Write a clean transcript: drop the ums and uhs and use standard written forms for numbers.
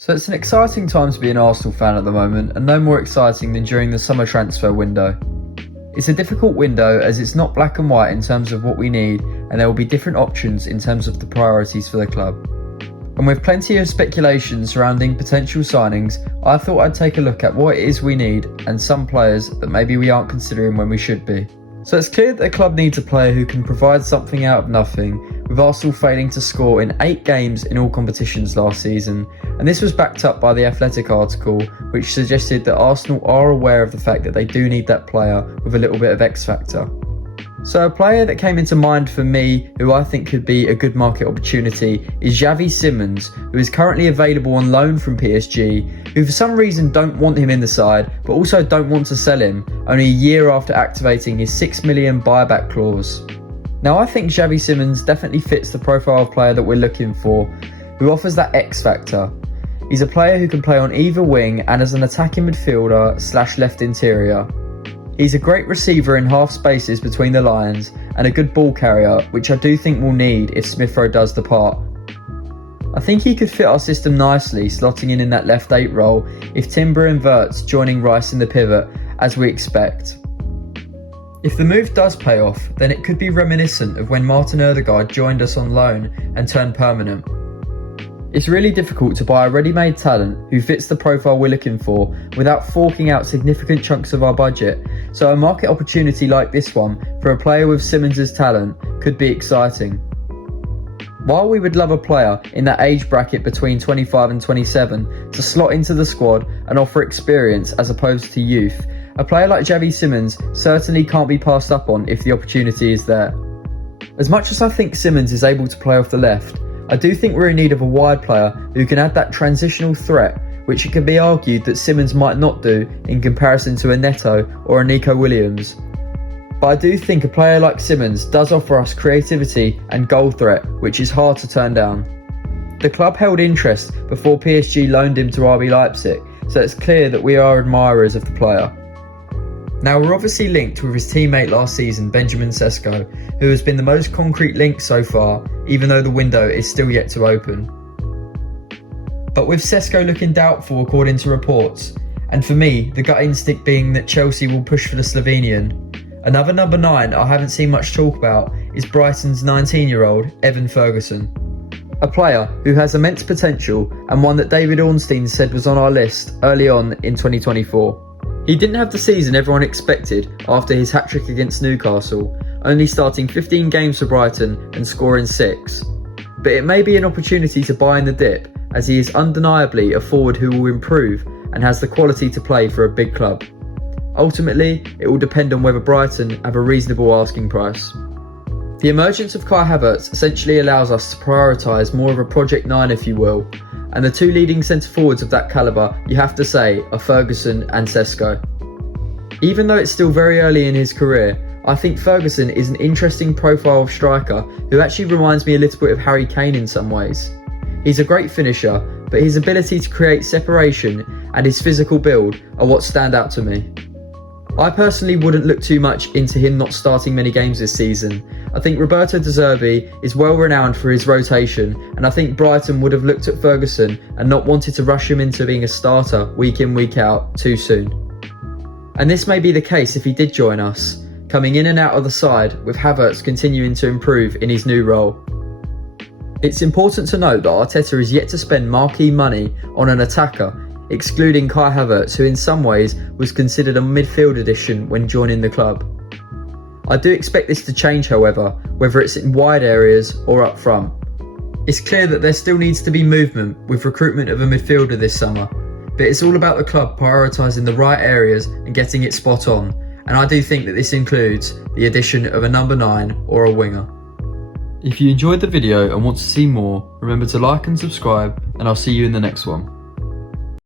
So it's an exciting time to be an Arsenal fan at the moment, and no more exciting than during the summer transfer window. It's a difficult window as it's not black and white in terms of what we need, and there will be different options in terms of the priorities for the club. And with plenty of speculation surrounding potential signings, I thought I'd take a look at what it is we need and some players that maybe we aren't considering when we should be. So it's clear that the club needs a player who can provide something out of nothing, with Arsenal failing to score in 8 games in all competitions last season, and this was backed up by the Athletic article, which suggested that Arsenal are aware of the fact that they do need that player with a little bit of X factor. So a player that came into mind for me, who I think could be a good market opportunity, is Xavi Simons, who is currently available on loan from PSG, who for some reason don't want him in the side, but also don't want to sell him, only a year after activating his £6 million buyback clause. Now I think Xavi Simons definitely fits the profile of player that we're looking for, who offers that X factor. He's a player who can play on either wing and as an attacking midfielder / left interior. He's a great receiver in half spaces between the lines and a good ball carrier, which I do think we'll need if Smith Rowe does depart. I think he could fit our system nicely, slotting in that left 8 role if Timber inverts, joining Rice in the pivot, as we expect. If the move does pay off, then it could be reminiscent of when Martin Ødegaard joined us on loan and turned permanent. It's really difficult to buy a ready-made talent who fits the profile we're looking for without forking out significant chunks of our budget, so a market opportunity like this one for a player with Simons' talent could be exciting. While we would love a player in that age bracket between 25 and 27 to slot into the squad and offer experience as opposed to youth, a player like Xavi Simons certainly can't be passed up on if the opportunity is there. As much as I think Simons is able to play off the left, I do think we're in need of a wide player who can add that transitional threat, which it can be argued that Simons might not do in comparison to a Neto or a Nico Williams. But I do think a player like Simons does offer us creativity and goal threat, which is hard to turn down. The club held interest before PSG loaned him to RB Leipzig, so it's clear that we are admirers of the player. Now we're obviously linked with his teammate last season, Benjamin Sesko, who has been the most concrete link so far, even though the window is still yet to open. But with Sesko looking doubtful according to reports, and for me, the gut instinct being that Chelsea will push for the Slovenian, another number 9 I haven't seen much talk about is Brighton's 19-year-old Evan Ferguson. A player who has immense potential and one that David Ornstein said was on our list early on in 2024. He didn't have the season everyone expected after his hat-trick against Newcastle, only starting 15 games for Brighton and scoring 6. But it may be an opportunity to buy in the dip, as he is undeniably a forward who will improve and has the quality to play for a big club. Ultimately, it will depend on whether Brighton have a reasonable asking price. The emergence of Kai Havertz essentially allows us to prioritise more of a Project 9 if you will, and the 2 leading centre-forwards of that calibre, you have to say, are Ferguson and Sesko. Even though it's still very early in his career, I think Ferguson is an interesting profile of striker who actually reminds me a little bit of Harry Kane in some ways. He's a great finisher, but his ability to create separation and his physical build are what stand out to me. I personally wouldn't look too much into him not starting many games this season. I think Roberto De Zerbi is well renowned for his rotation, and I think Brighton would have looked at Ferguson and not wanted to rush him into being a starter week in week out too soon. And this may be the case if he did join us, coming in and out of the side with Havertz continuing to improve in his new role. It's important to note that Arteta is yet to spend marquee money on an attacker, excluding Kai Havertz, who in some ways was considered a midfield addition when joining the club. I do expect this to change however, whether it's in wide areas or up front. It's clear that there still needs to be movement with recruitment of a midfielder this summer, but it's all about the club prioritising the right areas and getting it spot on, and I do think that this includes the addition of a number 9 or a winger. If you enjoyed the video and want to see more, remember to like and subscribe, and I'll see you in the next one.